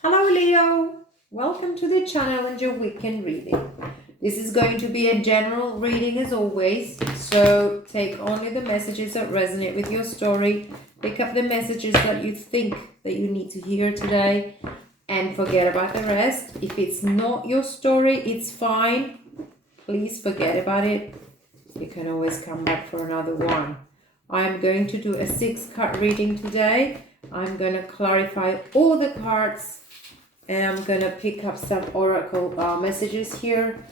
Hello Leo, welcome to the channel and your weekend reading. This is going to be a general reading as always, so take only the messages that resonate with your story, pick up the messages that you think that you need to hear today, and forget about the rest. If it's not your story, it's fine. Please forget about it. You can always come back for another one. I'm going to do a 6-card reading today. I'm going to clarify all the cards and I'm going to pick up some oracle messages here.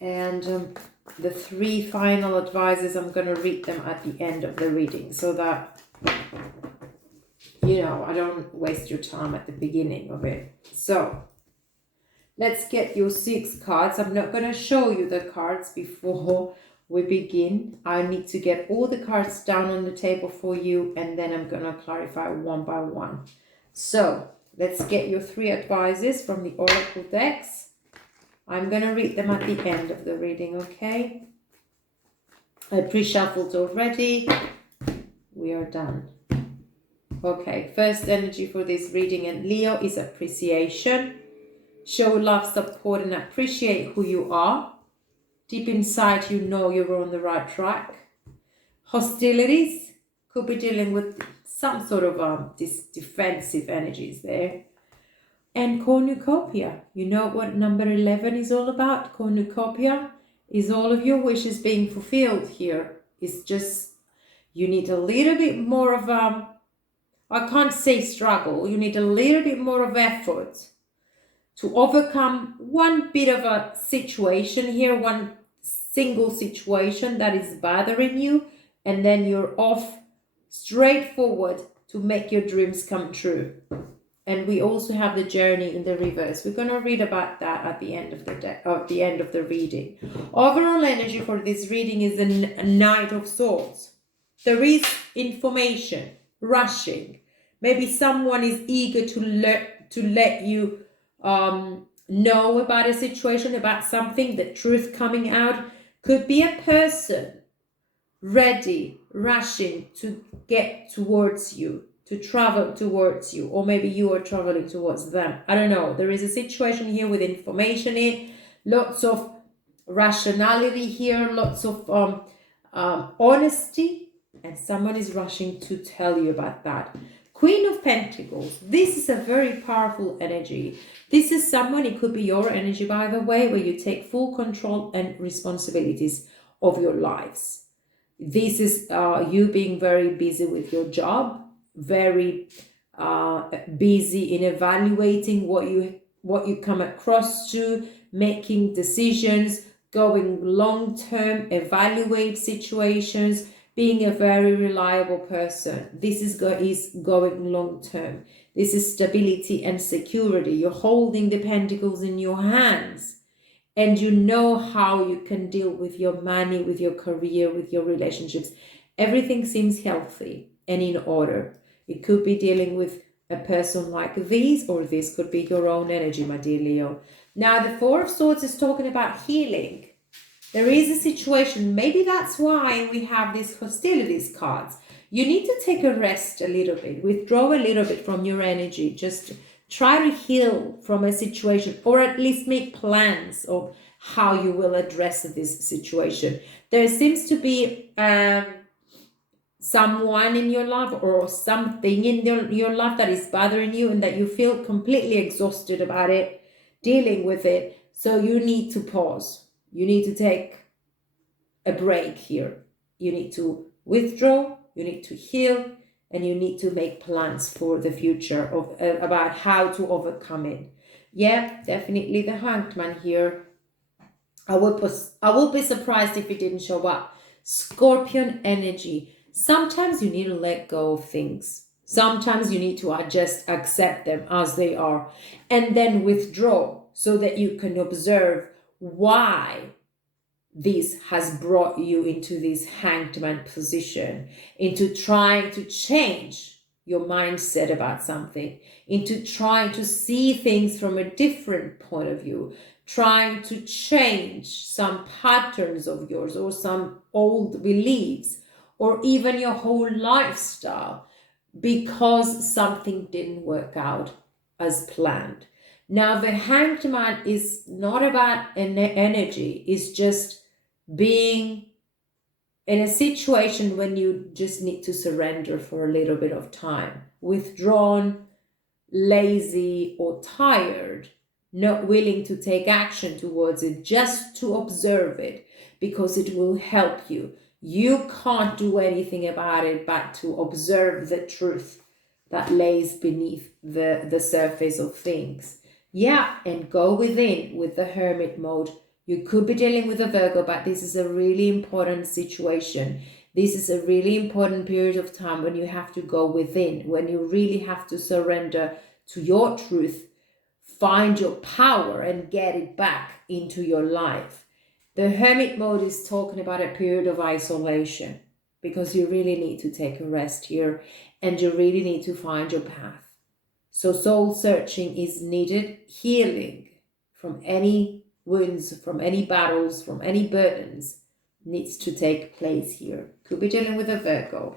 And the 3 final advices, I'm going to read them at the end of the reading so that, I don't waste your time at the beginning of it. So, let's get your 6 cards. I'm not going to show you the cards before we begin. I need to get all the cards down on the table for you, and then I'm going to clarify one by one. So, let's get your 3 advices from the oracle decks. I'm going to read them at the end of the reading, okay? I pre-shuffled already. We are done. Okay, first energy for this reading, and Leo, is appreciation. Show love, support, and appreciate who you are. Deep inside, you know you're on the right track. Hostilities, could be dealing with some sort of defensive energies there. And cornucopia, you know what number 11 is all about? Cornucopia is all of your wishes being fulfilled here. It's just, you need a little bit more of I can't say struggle, you need a little bit more of effort to overcome one bit of a situation here, one single situation that is bothering you, and then you're off straight forward to make your dreams come true. And we also have the journey in the reverse. We're going to read about that at the end of the reading. Overall energy for this reading is a Knight of Swords. There is information rushing. Maybe someone is eager to let you know about a situation, about something, the truth coming out. Could be a person ready, rushing to get towards you, to travel towards you, or maybe you are traveling towards them. I don't know. There is a situation here with information in, lots of rationality here, lots of honesty, and someone is rushing to tell you about that. Queen of Pentacles. This is a very powerful energy. This is someone, it could be your energy, by the way, where you take full control and responsibilities of your lives. This is you being very busy with your job, very busy in evaluating what you come across to, making decisions, going long term, evaluate situations, being a very reliable person. This is going long term. This is stability and security. You're holding the pentacles in your hands, and you know how you can deal with your money, with your career, with your relationships. Everything seems healthy and in order. It could be dealing with a person like this, or this could be your own energy, my dear Leo. Now, the 4 of Swords is talking about healing. There is a situation, maybe that's why we have these hostilities cards. You need to take a rest a little bit, withdraw a little bit from your energy, just try to heal from a situation, or at least make plans of how you will address this situation. There seems to be someone in your life or something in your life that is bothering you and that you feel completely exhausted about it, dealing with it. So you need to pause. You need to take a break here. You need to withdraw, you need to heal, and you need to make plans for the future of about how to overcome it. Yeah, definitely the Hanged Man here. I would be surprised if it didn't show up. Scorpion energy. Sometimes you need to let go of things. Sometimes you need to accept them as they are, and then withdraw so that you can observe why this has brought you into this Hanged Man position, into trying to change your mindset about something, into trying to see things from a different point of view, trying to change some patterns of yours or some old beliefs, or even your whole lifestyle, because something didn't work out. as planned. Now, the Hanged Man is not about an energy, it's just being in a situation when you just need to surrender for a little bit of time, withdrawn, lazy, or tired, not willing to take action towards it, just to observe it, because it will help you. You can't do anything about it but to observe the truth that lays beneath the surface of things. Yeah, and go within with the Hermit mode. You could be dealing with a Virgo, but this is a really important situation. This is a really important period of time when you have to go within, when you really have to surrender to your truth, find your power and get it back into your life. The Hermit mode is talking about a period of isolation, because you really need to take a rest here and you really need to find your path. So soul searching is needed, healing from any wounds, from any battles, from any burdens needs to take place here. Could be dealing with a Virgo.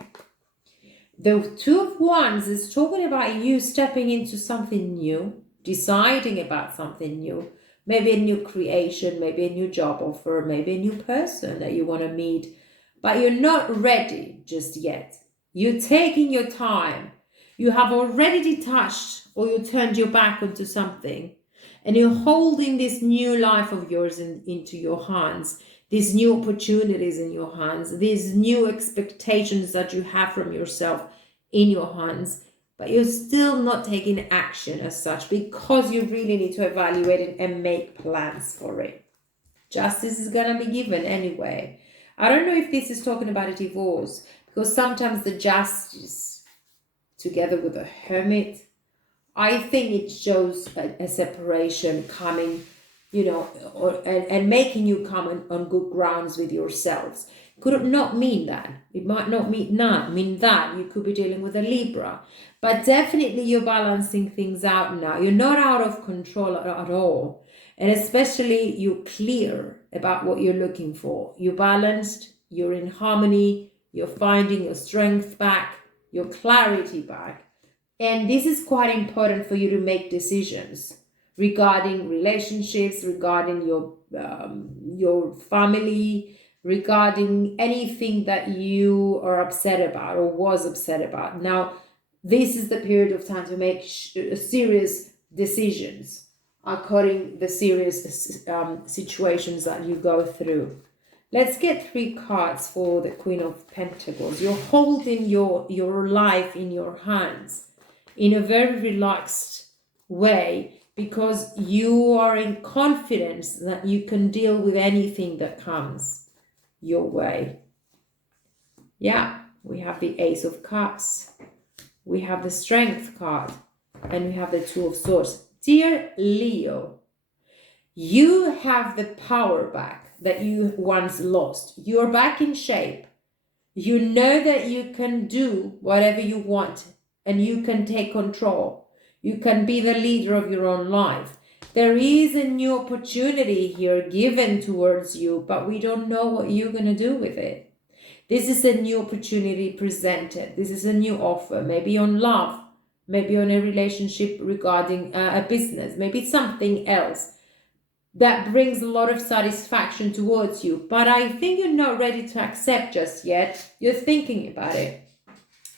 The Two of Wands is talking about you stepping into something new, deciding about something new, maybe a new creation, maybe a new job offer, maybe a new person that you want to meet, but you're not ready just yet. You're taking your time. You have already detached, or you turned your back onto something, and you're holding this new life of yours into your hands, these new opportunities in your hands, these new expectations that you have from yourself in your hands, but you're still not taking action as such, because you really need to evaluate it and make plans for it. Justice is going to be given anyway. I don't know if this is talking about a divorce, because sometimes the Justice together with a Hermit, I think it shows a separation coming, and making you come on good grounds with yourselves. Could not mean that. It might not mean that. You could be dealing with a Libra. But definitely you're balancing things out now. You're not out of control at all. And especially you're clear about what you're looking for. You're balanced, you're in harmony, you're finding your strength back, your clarity back. And this is quite important for you to make decisions regarding relationships, regarding your family, regarding anything that you are upset about or was upset about. Now, this is the period of time to make serious decisions according to the serious situations that you go through. Let's get 3 cards for the Queen of Pentacles. You're holding your life in your hands in a very relaxed way, because you are in confidence that you can deal with anything that comes your way. Yeah, we have the Ace of Cups, we have the Strength card, and we have the Two of Swords. Dear Leo, you have the power back that you once lost. You're back in shape. You know that you can do whatever you want and you can take control. You can be the leader of your own life. There is a new opportunity here given towards you, but we don't know what you're going to do with it. This is a new opportunity presented. This is a new offer, maybe on love, maybe on a relationship regarding a business, maybe something else that brings a lot of satisfaction towards you. But I think you're not ready to accept just yet. You're thinking about it.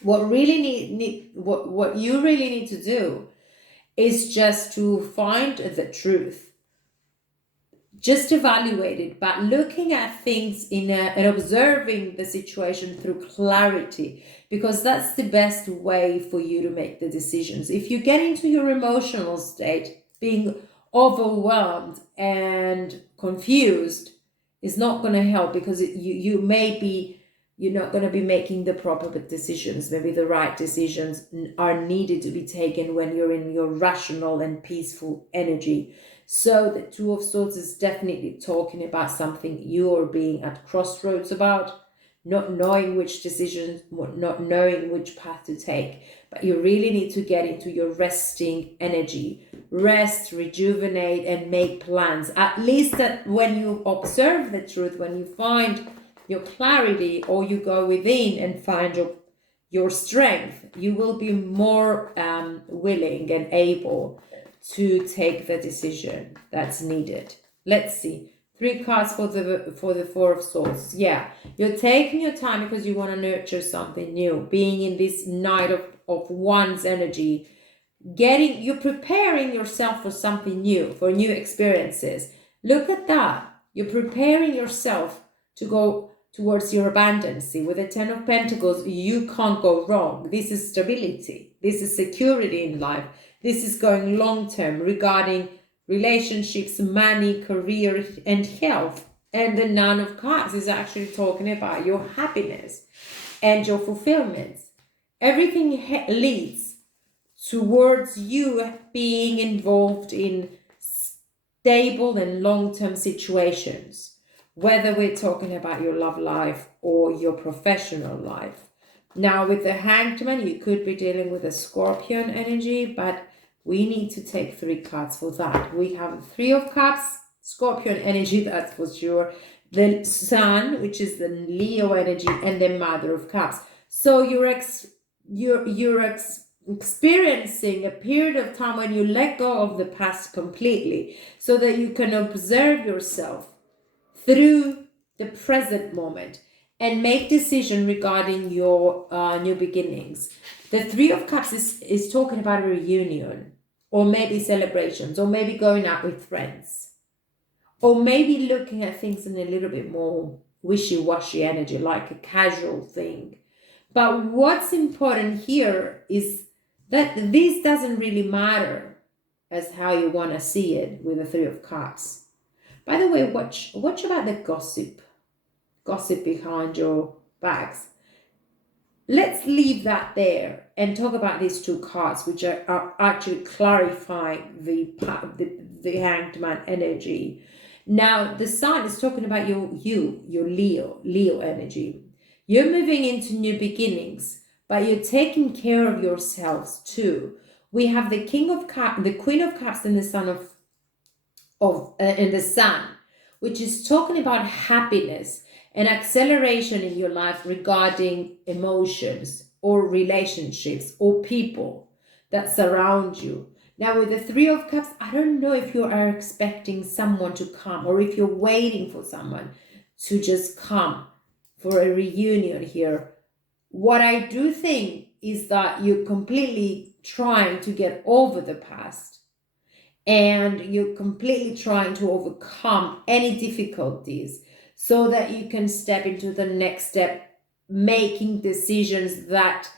What you really need to do is just to find the truth. Just evaluate it, but looking at things and observing the situation through clarity, because that's the best way for you to make the decisions. If you get into your emotional state, being overwhelmed and confused is not going to help, because you're not going to be making the proper decisions. Maybe the right decisions are needed to be taken when you're in your rational and peaceful energy. So the Two of Swords is definitely talking about something you're being at crossroads about, not knowing which decisions, not knowing which path to take. But you really need to get into your resting energy. Rest, rejuvenate, and make plans. At least that when you observe the truth, when you find your clarity, or you go within and find your strength, you will be more willing and able to take the decision that's needed. Let's see. 3 cards for the 4 of Swords. Yeah, you're taking your time because you want to nurture something new. Being in this Knight of Wands energy, you're preparing yourself for something new, for new experiences. Look at that. You're preparing yourself to go towards your abundance. With the 10 of Pentacles, you can't go wrong. This is stability. This is security in life. This is going long term regarding relationships, money, career, and health. And the Nine of Cups is actually talking about your happiness and your fulfillment. Everything leads towards you being involved in stable and long-term situations, whether we're talking about your love life or your professional life. Now, with the Hanged Man, you could be dealing with a Scorpion energy, but we need to take 3 cards for that. We have 3 of Cups, Scorpion energy, that's for sure. The Sun, which is the Leo energy, and the Mother of Cups. So you're experiencing a period of time when you let go of the past completely, so that you can observe yourself through the present moment and make decision regarding your new beginnings. The 3 of Cups is talking about a reunion, or maybe celebrations, or maybe going out with friends, or maybe looking at things in a little bit more wishy-washy energy, like a casual thing. But what's important here is that this doesn't really matter as how you want to see it with the 3 of Cups. By the way, watch about the gossip behind your backs. Let's leave that there and talk about these 2 cards, which are actually clarifying the Hanged Man energy. Now, the Sun is talking about your Leo energy. You're moving into new beginnings, but you're taking care of yourselves too. We have the King of Cups, the Queen of Cups, and the Sun and the Sun, which is talking about happiness and acceleration in your life regarding emotions or relationships or people that surround you. Now, with the 3 of Cups, I don't know if you are expecting someone to come, or if you're waiting for someone to just come for a reunion here. What I do think is that you're completely trying to get over the past, and you're completely trying to overcome any difficulties so that you can step into the next step, making decisions that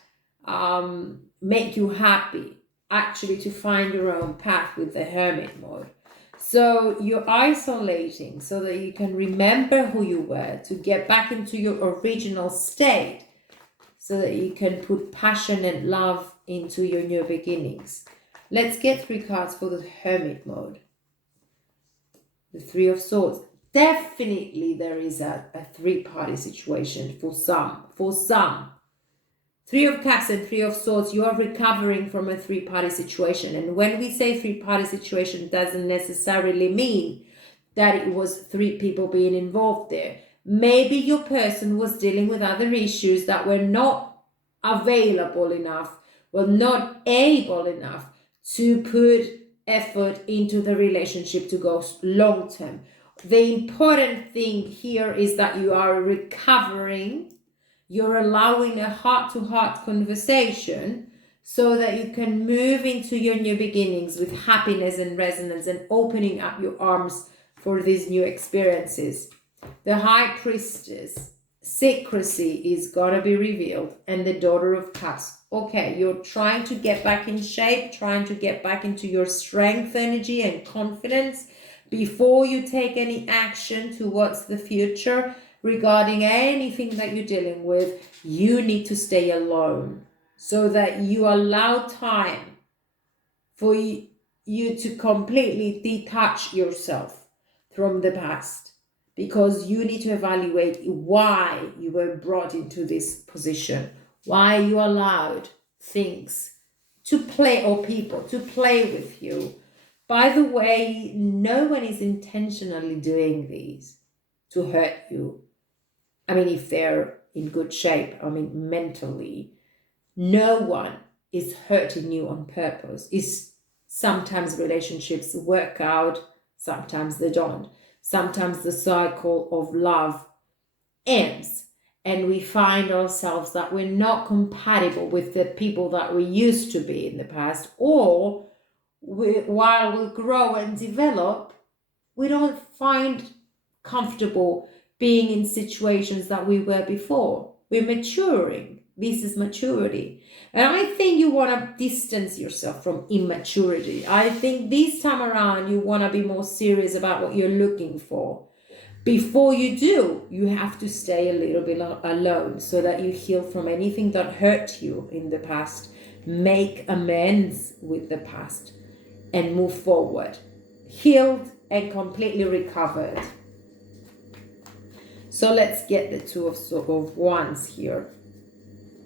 make you happy, actually to find your own path with the Hermit mode. So you're isolating so that you can remember who you were, to get back into your original state, so that you can put passion and love into your new beginnings. Let's get 3 cards for the Hermit mode. The 3 of Swords. Definitely there is a 3-party situation for some. 3 of Cups and 3 of Swords, you are recovering from a 3-party situation. And when we say 3-party situation, it doesn't necessarily mean that it was 3 people being involved there. Maybe your person was dealing with other issues that were not available enough, were not able enough to put effort into the relationship to go long term. The important thing here is that you are recovering. You're allowing a heart-to-heart conversation so that you can move into your new beginnings with happiness and resonance, and opening up your arms for these new experiences. The High Priestess, secrecy is going to be revealed, and the Daughter of Cups. Okay, you're trying to get back in shape, trying to get back into your strength, energy, and confidence before you take any action towards the future regarding anything that you're dealing with. You need to stay alone so that you allow time for you to completely detach yourself from the past, because you need to evaluate why you were brought into this position, why you allowed things to play, or people to play with you. By the way, no one is intentionally doing these to hurt you. I mean, if they're in good shape, I mean, mentally. No one is hurting you on purpose. Sometimes relationships work out, sometimes they don't. Sometimes the cycle of love ends and we find ourselves that we're not compatible with the people that we used to be in the past, or while we grow and develop, we don't find comfortable being in situations that we were before. We're maturing. This is maturity. And I think you want to distance yourself from immaturity. I think this time around you want to be more serious about what you're looking for. Before you do, you have to stay a little bit alone so that you heal from anything that hurt you in the past, make amends with the past, and move forward, healed and completely recovered. So let's get the Two of Wands here.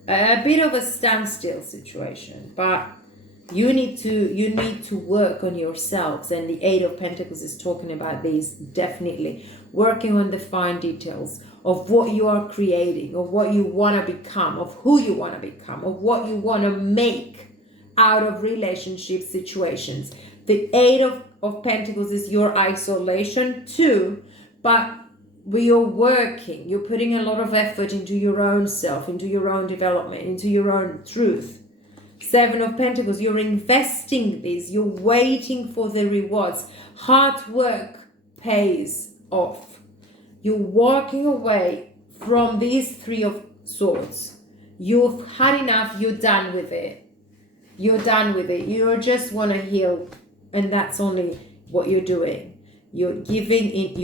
A bit of a standstill situation, but you need to work on yourselves, and the Eight of Pentacles is talking about this, definitely working on the fine details of what you are creating, of what you want to become, of who you want to become, of what you want to make out of relationship situations. The Eight of Pentacles is your isolation too, but you're working, you're putting a lot of effort into your own self, into your own development, into your own truth. Seven of Pentacles, you're investing this, you're waiting for the rewards. Hard work pays off. You're walking away from these Three of Swords. You've had enough, you're done with it. You're done with it. You just want to heal, and that's only what you're doing. You're giving in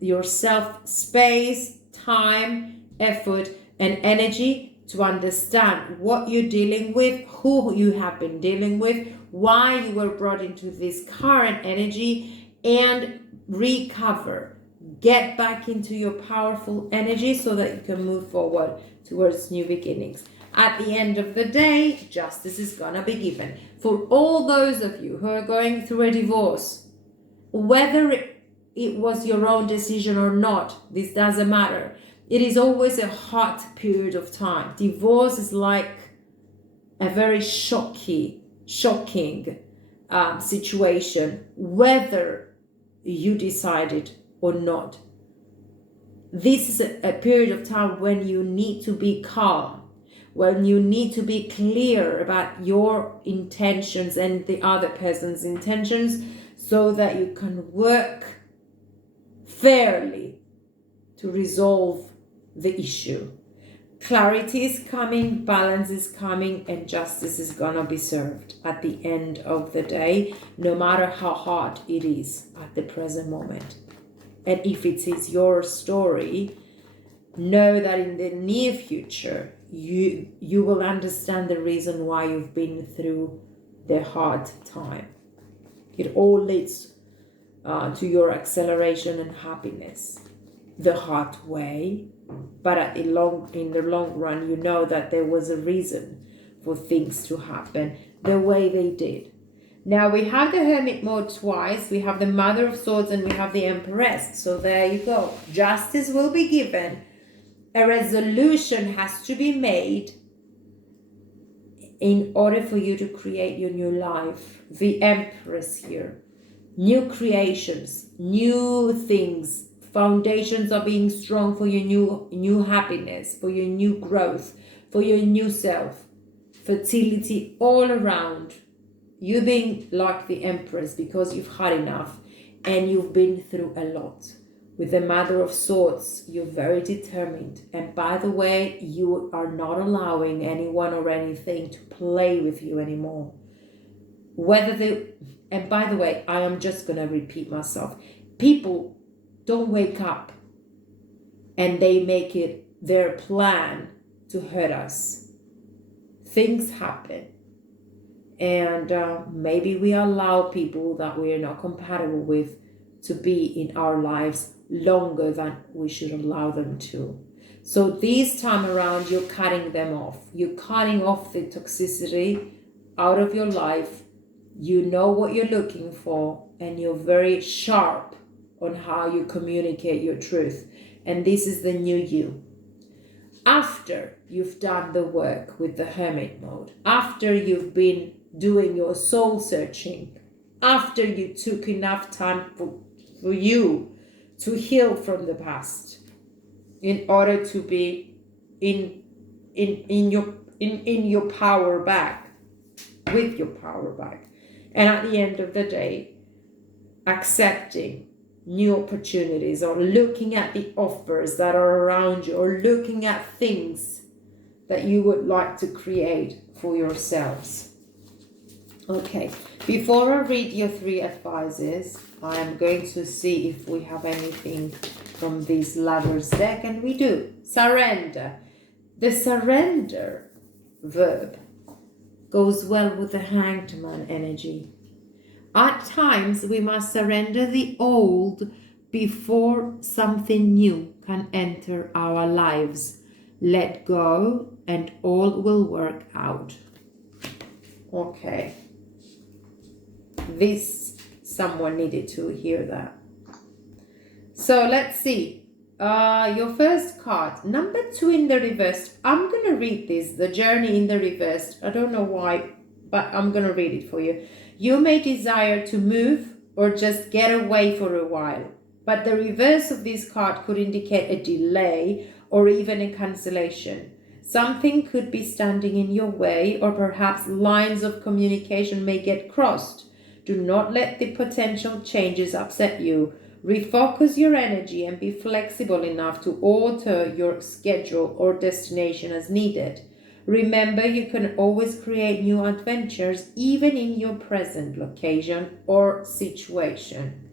yourself space, time, effort, and energy to understand what you're dealing with, who you have been dealing with, why you were brought into this current energy, and recover. Get back into your powerful energy so that you can move forward towards new beginnings. At the end of the day, justice is going to be given. For all those of you who are going through a divorce, whether it was your own decision or not, this doesn't matter. It is always a hot period of time. Divorce is like a very shocking situation, whether you decided or not. This is a period of time when you need to be calm, when you need to be clear about your intentions and the other person's intentions, so that you can work fairly to resolve the issue. Clarity is coming, balance is coming, and justice is gonna be served at the end of the day, no matter how hard it is at the present moment. And if it is your story, know that in the near future, you will understand the reason why you've been through the hard time. It all leads to your acceleration and happiness the hard way, but in the long run, you know that there was a reason for things to happen the way they did. Now we have the Hermit mode twice. We have the Mother of Swords and we have the Empress. So there you go. Justice will be given. A resolution has to be made in order for you to create your new life. The Empress here. New creations, new things. Foundations are being strong for your new happiness, for your new growth, for your new self. Fertility all around. You being like the Empress because you've had enough and you've been through a lot. With the Mother of Swords, you're very determined. And by the way, you are not allowing anyone or anything to play with you anymore. And by the way, I am just going to repeat myself. People don't wake up and they make it their plan to hurt us. Things happen. And maybe we allow people that we are not compatible with to be in our lives longer than we should allow them to. So this time around, you're cutting them off. You're cutting off the toxicity out of your life. You know what you're looking for, and you're very sharp on how you communicate your truth. And this is the new you. after you've done the work with the hermit mode, after you've been doing your soul searching, after you took enough time for you to heal from the past in order to be in your power back, with your power back, and at the end of the day accepting new opportunities, or looking at the offers that are around you, or looking at things that you would like to create for yourselves. Okay, before I read your 3 advices, I am going to see if we have anything from this Lovers deck, and we do. Surrender. The surrender verb goes well with the Hanged Man energy. At times, we must surrender the old before something new can enter our lives. Let go and all will work out. Okay. Someone needed to hear that. So let's see. Your first card, number 2 in the reverse. I'm going to read this, the journey in the reverse. I don't know why, but I'm going to read it for you. You may desire to move or just get away for a while, but the reverse of this card could indicate a delay or even a cancellation. Something could be standing in your way, or perhaps lines of communication may get crossed. Do not let the potential changes upset you. Refocus your energy and be flexible enough to alter your schedule or destination as needed. Remember, you can always create new adventures even in your present location or situation.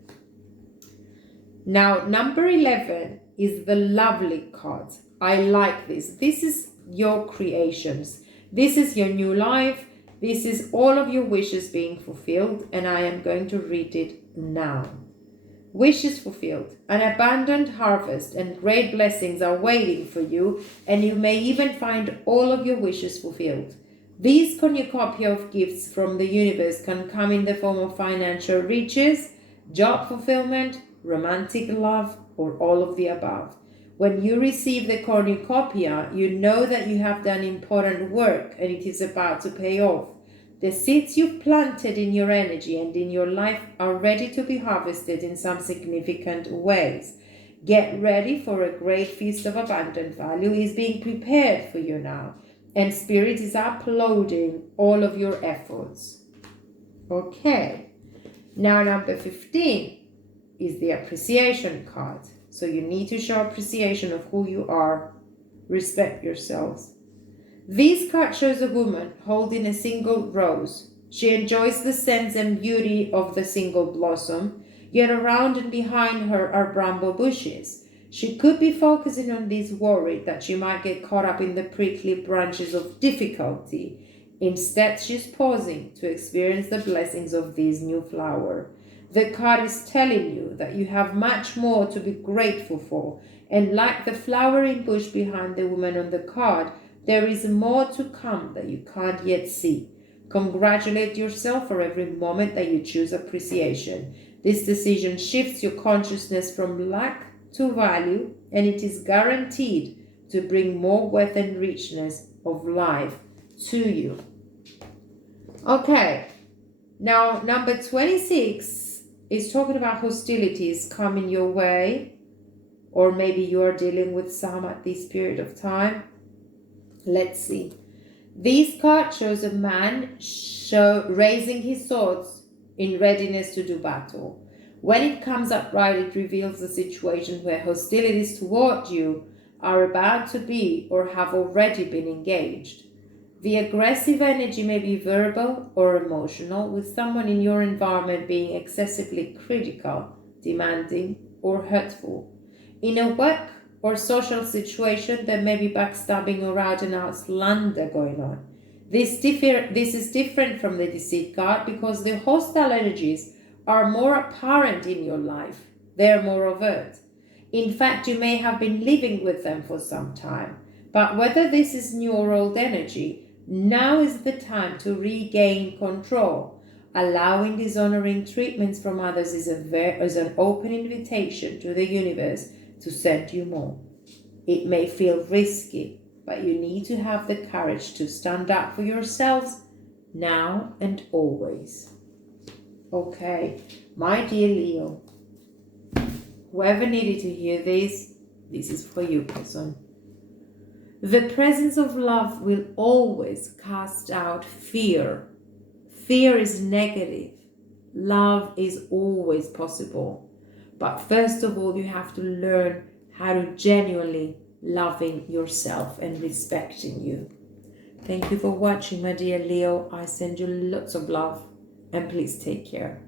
Now, number 11 is the lovely card. I like this. This is your creations. This is your new life. This is all of your wishes being fulfilled, and I am going to read it now. Wishes fulfilled. An abundant harvest and great blessings are waiting for you, and you may even find all of your wishes fulfilled. These cornucopia of gifts from the universe can come in the form of financial riches, job fulfillment, romantic love, or all of the above. When you receive the cornucopia, you know that you have done important work and it is about to pay off. The seeds you've planted in your energy and in your life are ready to be harvested in some significant ways. Get ready, for a great feast of abundant value is being prepared for you now, and Spirit is uploading all of your efforts. Okay, now number 15 is the appreciation card. So you need to show appreciation of who you are. Respect yourselves. This card shows a woman holding a single rose. She enjoys the scents and beauty of the single blossom, yet around and behind her are bramble bushes. She could be focusing on this, worried that she might get caught up in the prickly branches of difficulty. Instead, she's pausing to experience the blessings of this new flower. The card is telling you that you have much more to be grateful for, and like the flowering bush behind the woman on the card, there is more to come that you can't yet see. Congratulate yourself for every moment that you choose appreciation. This decision shifts your consciousness from lack to value, and it is guaranteed to bring more wealth and richness of life to you. Okay, now number 26 is talking about hostilities coming your way, or maybe you are dealing with some at this period of time. Let's see. This card shows a man raising his swords in readiness to do battle. When it comes upright, it reveals a situation where hostilities toward you are about to be or have already been engaged. The aggressive energy may be verbal or emotional, with someone in your environment being excessively critical, demanding, or hurtful. In a work or social situation, there may be backstabbing or out-and-out slander going on. This is different from the deceit card because the hostile energies are more apparent in your life. They are more overt. In fact, you may have been living with them for some time, but whether this is new or old energy, now is the time to regain control. Allowing dishonoring treatments from others is an open invitation to the universe to send you more. It may feel risky, but you need to have the courage to stand up for yourselves now and always. Okay, my dear Leo, whoever needed to hear this is for you, person. The presence of love will always cast out fear. Fear is negative. Love is always possible. But first of all, you have to learn how to genuinely loving yourself and respecting you. Thank you for watching, my dear Leo. I send you lots of love and please take care.